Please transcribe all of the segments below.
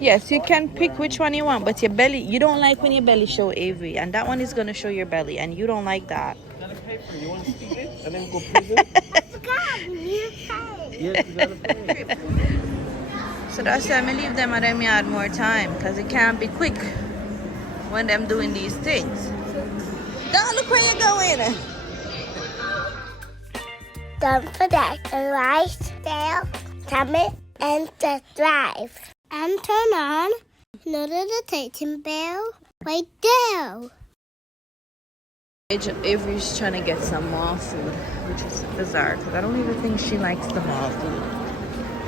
Yes, you can pick which one you want, but your belly, you don't like when your belly show, Avery, and that one is going to show your belly, and you don't like that. You want to steal it and then go prison? Yes, you gotta pay. So that's why I leave them at them yard more time, because it can't be quick when them doing these things. Don't look where you're going. Don't forget to like, share, comment, and subscribe. And turn on notification bell right there. Avery's trying to get some mall food, which is bizarre, because I don't even think she likes the mall food.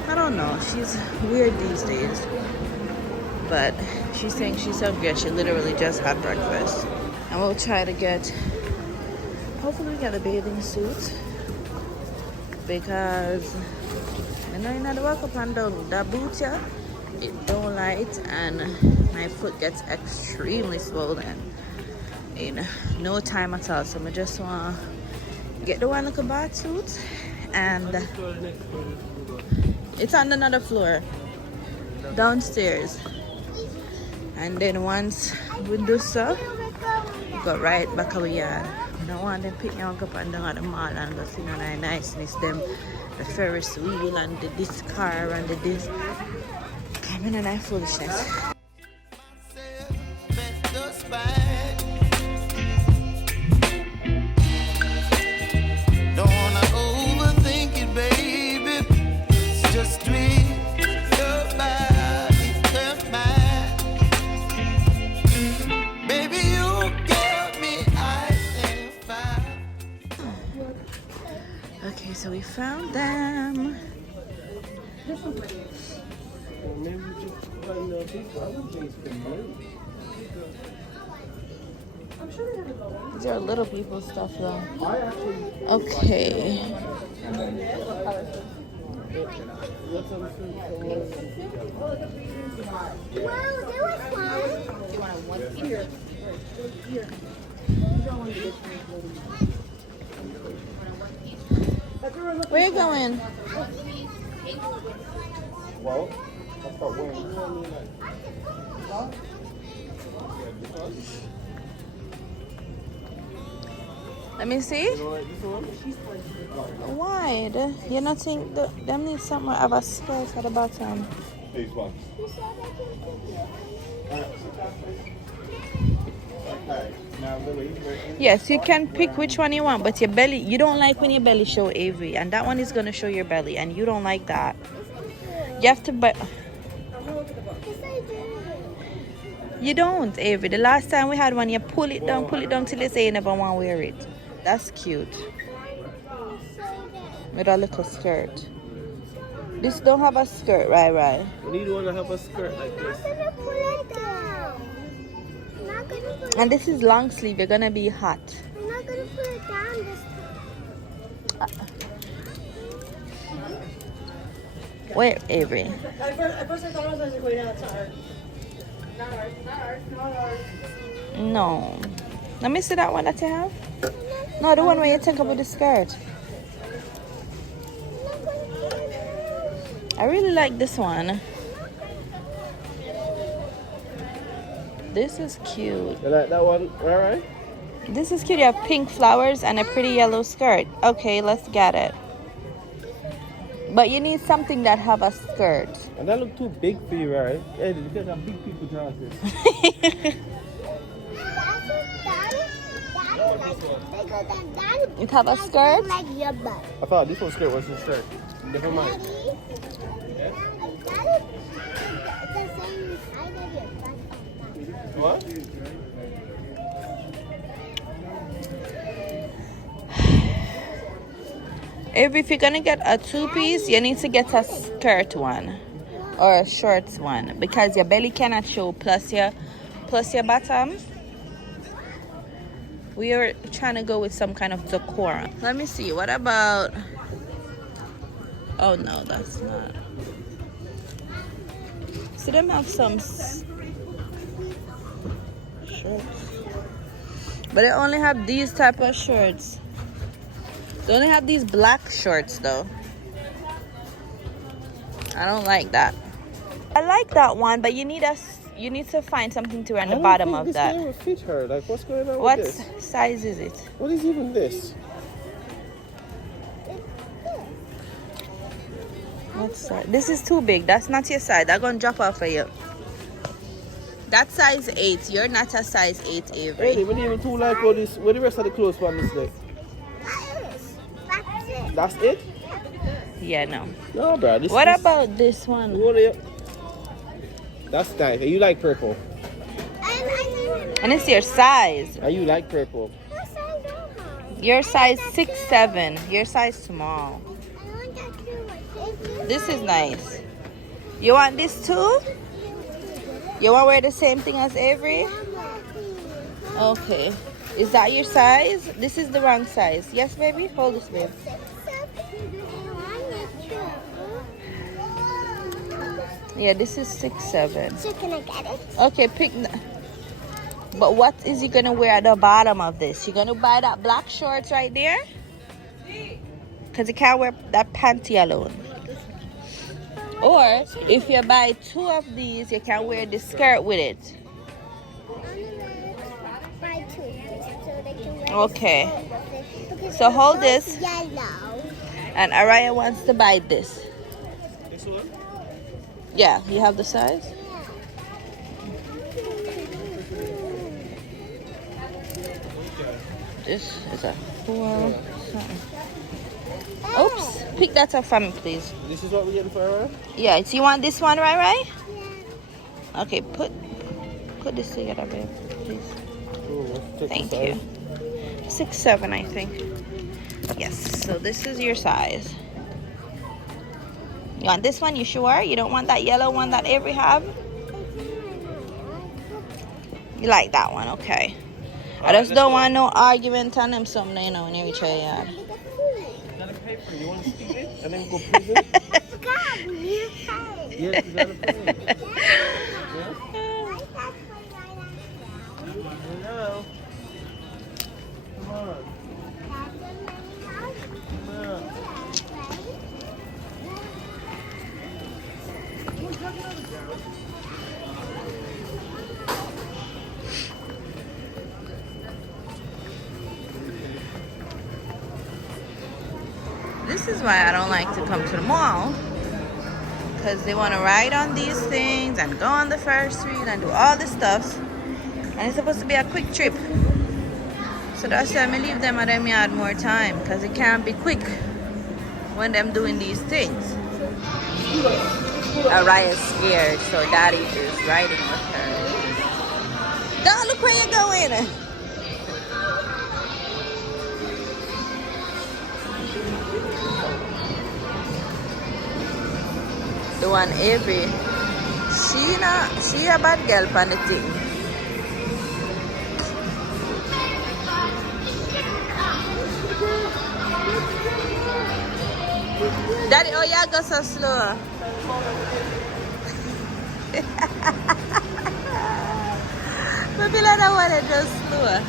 I don't know. She's weird these days. But she's saying she's hungry and she literally just had breakfast. And we'll try to get, hopefully we get a bathing suit. Because I know you're not to walk up and down that boot here. It don't light and my foot gets extremely swollen in no time at all. So I just want to get the one little bath suit, and it's on another floor downstairs. And then once we do so, we go right back our yard. I don't want them pick me up and down at the mall and go see on our niceness, them the Ferris wheel and the this car and the this. I'm in a foolishness. Don't wanna overthink it, baby. It's just me, your body, and mine. Baby, you give me ice and fire. Okay, so we found them. Maybe we just find people. I would think it's These are little people stuff though. Okay. Where you going? Well, I start wearing. Let me see. Wide. You not think them need something have a skirt at the bottom? These ones. Okay. Now, Lily, we're in. Yes, you can pick which one you want, but your belly, you don't like when your belly show, Avery, and that one is going to show your belly, and you don't like that. You have to buy. You don't, Avery. The last time we had one, you pull it down till you say you never want to wear it. That's cute. With a little skirt. This don't have a skirt, right? We need one to have a skirt like this. And this is long sleeve. You're gonna be hot. I'm not going to put it down this time. Where, Avery? At first I thought I was going down. It's not hard. Not hard. No. Let me see that one that you have. No, the one where you take up with the skirt. I really like this one. This is cute. You like that one? All right. This is cute. You have pink flowers and a pretty yellow skirt. Okay, let's get it. But you need something that have a skirt. And that look too big for you, right? Yeah, because I'm big people dresses. It have a skirt? Like your butt. I thought this one skirt was his shirt. Never mind. What? If you're gonna get a two-piece, you need to get a skirt one or a shorts one, because your belly cannot show plus your bottom. We are trying to go with some kind of decorum. Let me see. What about? Oh no, that's not. So them have some shirts, but they only have these type of shirts. They only have these black shorts though. I don't like that. I like that one, but you need to find something to wear on the I don't bottom think of this that. can even fit her. Like, what's going on What with this? size is it? What is even this? What size? This is too big. That's not your size. That's gonna drop off for you. That's size 8. You're not a size 8, Avery. Hey, we even too like all this. Where the rest of the clothes from this day? That's it. That's it? Yeah, no. No, bro. What about this one? What are you? That's nice. You like purple? And it's your size. Are you like purple? Your size 6, 7. Your size small. This is nice. You want this too? You want to wear the same thing as Avery? Okay. Is that your size? This is the wrong size. Yes, baby? Hold this, babe. Yeah, this is 6, 7. So can I get it? Okay, pick. But what is he going to wear at the bottom of this? You going to buy that black shorts right there? Because you can't wear that panty alone. Or if you buy 2 of these, you can wear the skirt with it. Buy 2 so they can wear Okay. because So hold this. yellow. And Araya wants to buy this. This one? Yeah, you have the size? This is a 4 something. Oops. Pick that up for me, please. This is what we're getting for her? Yeah, so you want this one, right? Okay, put this together, babe, please. Oh, check Thank this you. 6, 7, I think. Yes, so this is your size. You want this one? You sure? You don't want that yellow one that Avery have? You like that one? Okay. I just don't want no argument on them something, you know, when you reach your yard. You want to steal it and then go prison? Yes, you gotta pay. Hello. Come on. Come on. This is why I don't like to come to the mall. Because they want to ride on these things and go on the Ferris Street and do all this stuff. And it's supposed to be a quick trip. So that's why I leave them at them yard more time. Because it can't be quick when them doing these things. Araya's scared, so Daddy is riding with her. Don't look where you're going. The one Avery, she a bad girl on the thing. Daddy, oh yeah, go so slow. Maybe I don't want to go slower.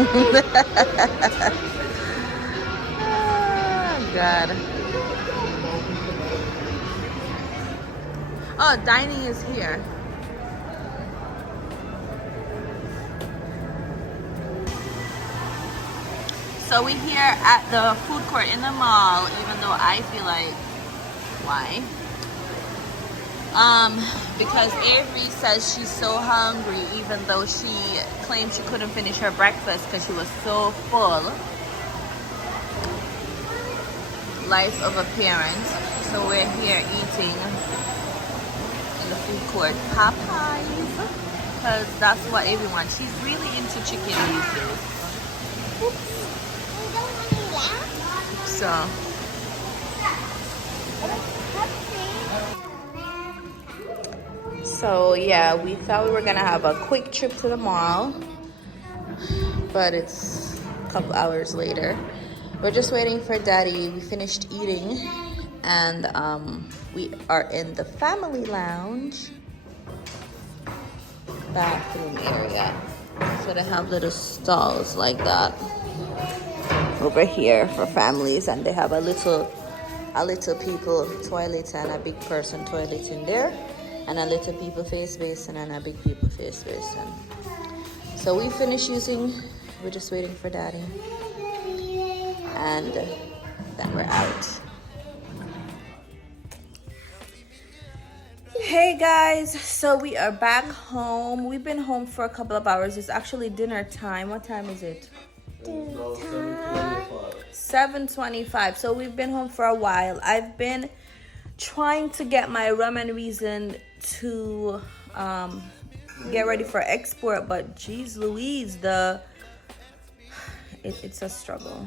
Oh, God. Oh, dining is here. So we're here at the food court in the mall, even though I feel like, why? Because Avery says she's so hungry, even though she claimed she couldn't finish her breakfast because she was so full. Life of a parent. So we're here eating in the food court Popeyes, because that's what everyone, she's really into chicken these days. So yeah, we thought we were gonna have a quick trip to the mall, but it's a couple hours later. We're just waiting for Daddy. We finished eating, and we are in the family lounge bathroom area. So they have little stalls like that. over here for families, and they have a little people toilet and a big person toilet in there, and a little people face basin and a big people face basin. So we finished using. We're just waiting for Daddy, and then we're out. Hey guys, so we are back home. We've been home for a couple of hours. It's actually dinner time. What time is it? 7:25. So we've been home for a while. I've been trying to get my rum and reason to get ready for export, but geez Louise, it's a struggle.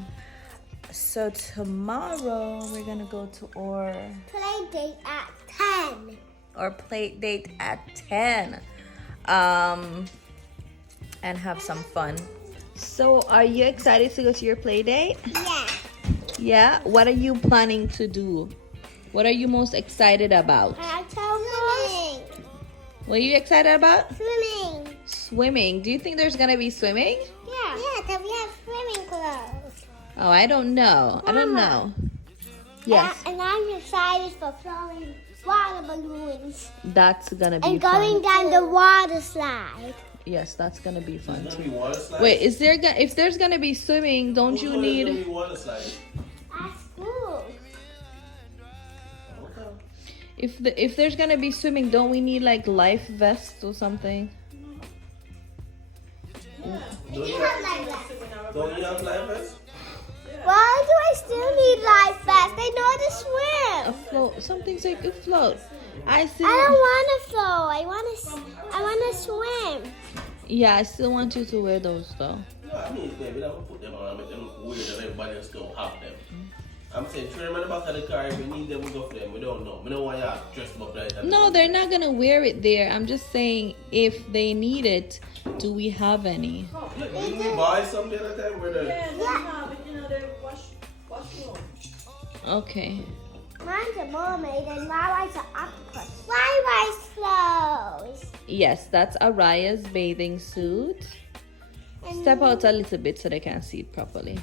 So tomorrow we're gonna go to our Playdate at 10. Or Playdate at 10 and have some fun. So are you excited to go to your Playdate? Yeah. Yeah? What are you planning to do? What are you most excited about? Swimming. What are you excited about? Swimming. Swimming. Do you think there's gonna be swimming? Yeah. Yeah, because we have swimming clothes. Oh, I don't know. I don't know. Yes. And I'm excited for flowing water balloons. That's gonna be And fun. going down the water slide. Yes, that's gonna be fun too. Water slide? Wait, if there's gonna be swimming, don't you need? Water slide? At school. If there's gonna be swimming, don't we need like life vests or something? Don't you have life vest? Why do I still need life vest? I know how to A swim. float, something so you could float. I see. I don't want to float. I want to swim. Yeah, I still want you to wear those though. No, I mean, we don't put them on and make them look weird and everybody else don't have them. I'm saying, throw them in the back of the car. If we need them, we go for them. We don't know. We don't want you to dress up like that. No, they're not gonna wear it there. I'm just saying if they need it, do we have any? Didn't we buy some the other time? Where the... Yeah, but you know, they're wash clothes. Okay. Mine's a mermaid and Lara's an octopus. Lara's clothes. Yes, that's Araya's bathing suit. Step out a little bit so they can see it properly.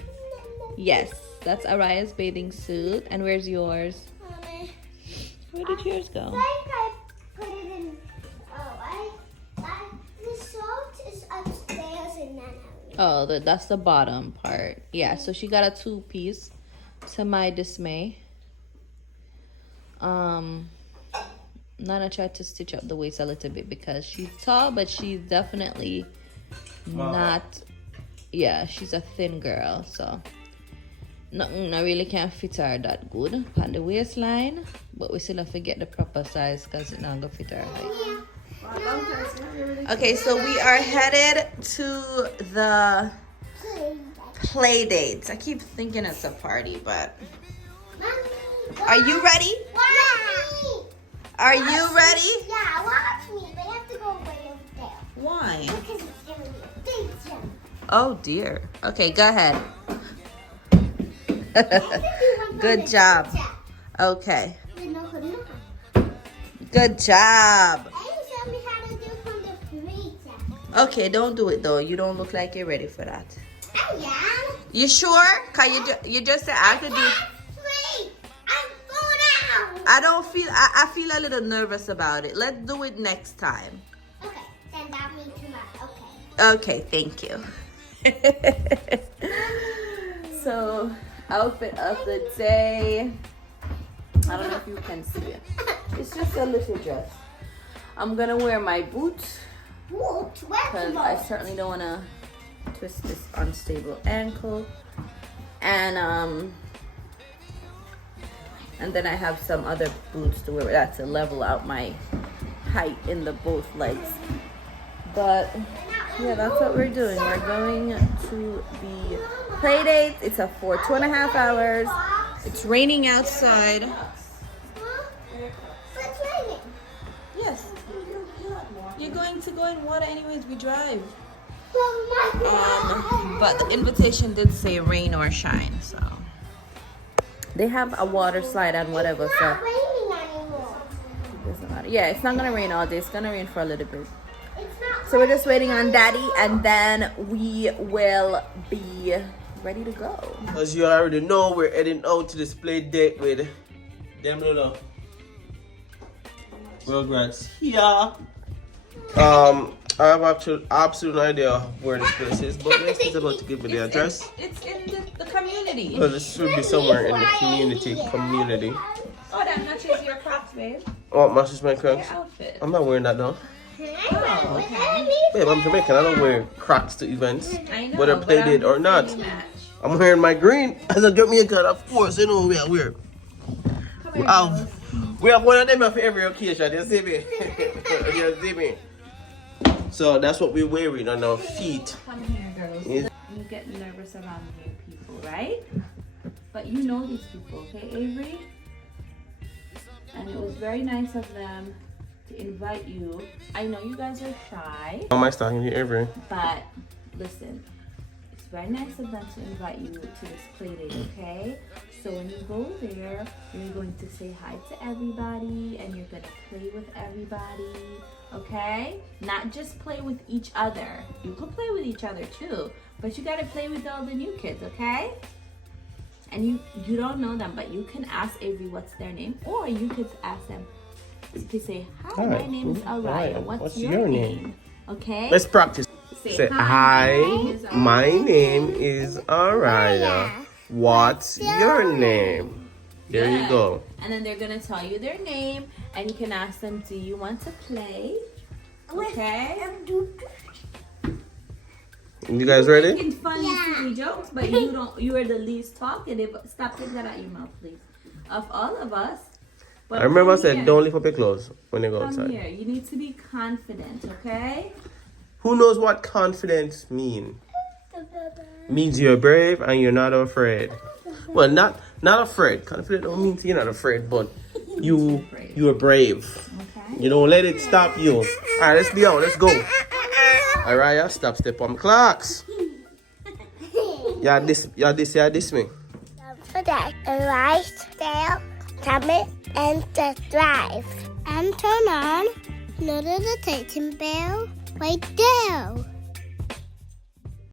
Yes, that's Araya's bathing suit. And where's yours? Mommy, Where did yours go? I think I put it in. Oh, the salt is upstairs in that area. Oh, that's the bottom part. Yeah, so she got a two-piece, to my dismay. Nana tried to stitch up the waist a little bit because she's tall, but she's definitely not. Yeah, she's a thin girl, so nothing I really can't fit her that good on the waistline. But we still have to get the proper size because it's not gonna fit her height. Okay, so we are headed to the play dates. I keep thinking it's a party, but are you ready? Watch me. Are you ready? Yeah, watch me. They have to go way over there. Why? Because it's going to be a big jump. Oh dear. Okay, go ahead. Good job. Okay. Good job. And show me how to do from the free jump. Okay, don't do it though. You don't look like you're ready for that. I am. You sure? Cause you just said I could do. Free. I'm going out. I don't feel. I feel a little nervous about it. Let's do it next time. Okay, then that means tomorrow. Okay, Okay. thank you. So, outfit of the day. I don't know if you can see it. It's just a little dress. I'm gonna wear my boots because I certainly don't wanna twist this unstable ankle. And then I have some other boots to wear. That's to level out my height in the both legs. But yeah, that's what we're doing. We're going to the play date. It's for 2.5 hours. It's raining outside. It's raining. Yes. You're going to go in water anyways. We drive. Oh But the invitation did say rain or shine, so they have a water slide and whatever. It's So not raining anymore. it doesn't matter. Yeah, it's not gonna rain all day. It's gonna rain for a little bit. It's not So we're just waiting on Daddy, and then we will be ready to go. As you already know, we're heading out to this play date with them little Rugrats here. I have absolute no idea where this place is, but next is about to give me the address. It's in the community. Well, this should be somewhere in the community. Oh, that matches your Crocs, babe. What matches my Crocs? Your outfit. I'm not wearing that though. Oh, okay. Babe, I'm Jamaican. I don't wear Crocs to events, I know, whether but play I'm date or not. pretty match. I'm wearing my green as a Jamaican, of course. You know we are weird. Come here, girls. We have one of them for every occasion. You see me? You see me? So that's what we're wearing on our feet. Come here, girls. Yes. You get nervous around new people, right? But you know these people, okay, Avery? And it was very nice of them to invite you. I know you guys are shy, How am I talking to you, Avery? but listen, it's very nice of them to invite you to this play date, okay? So when you go there, you're going to say hi to everybody and you're going to play with everybody, okay? Not just play with each other. You can play with each other too, but you got to play with all the new kids, okay? And you don't know them, but you can ask Avery what's their name, or you could ask them, you could say, hi, my name is Araya. What's your name? Okay? Let's practice. Say, Hi, my name is my name is Araya. What's your name? There you go. And then they're gonna tell you their name, and you can ask them, do you want to play? Okay? You guys ready? Making funny, silly jokes, but you are the least talkative. Stop taking that out of your mouth, please. Of all of us. But I remember I come said, here. don't lift up your clothes when you go Come outside. here. You need to be confident, okay? Who knows what confidence means? Means you're brave and you're not afraid. Well, not afraid. Confident don't mean you're not afraid, but you are brave. Okay. You don't let it stop you. All right, let's be out. Let's go. Araya, step on the clocks. Yeah, this me. Don't forget to like, share, comment, and subscribe. And turn on the notification bell right there.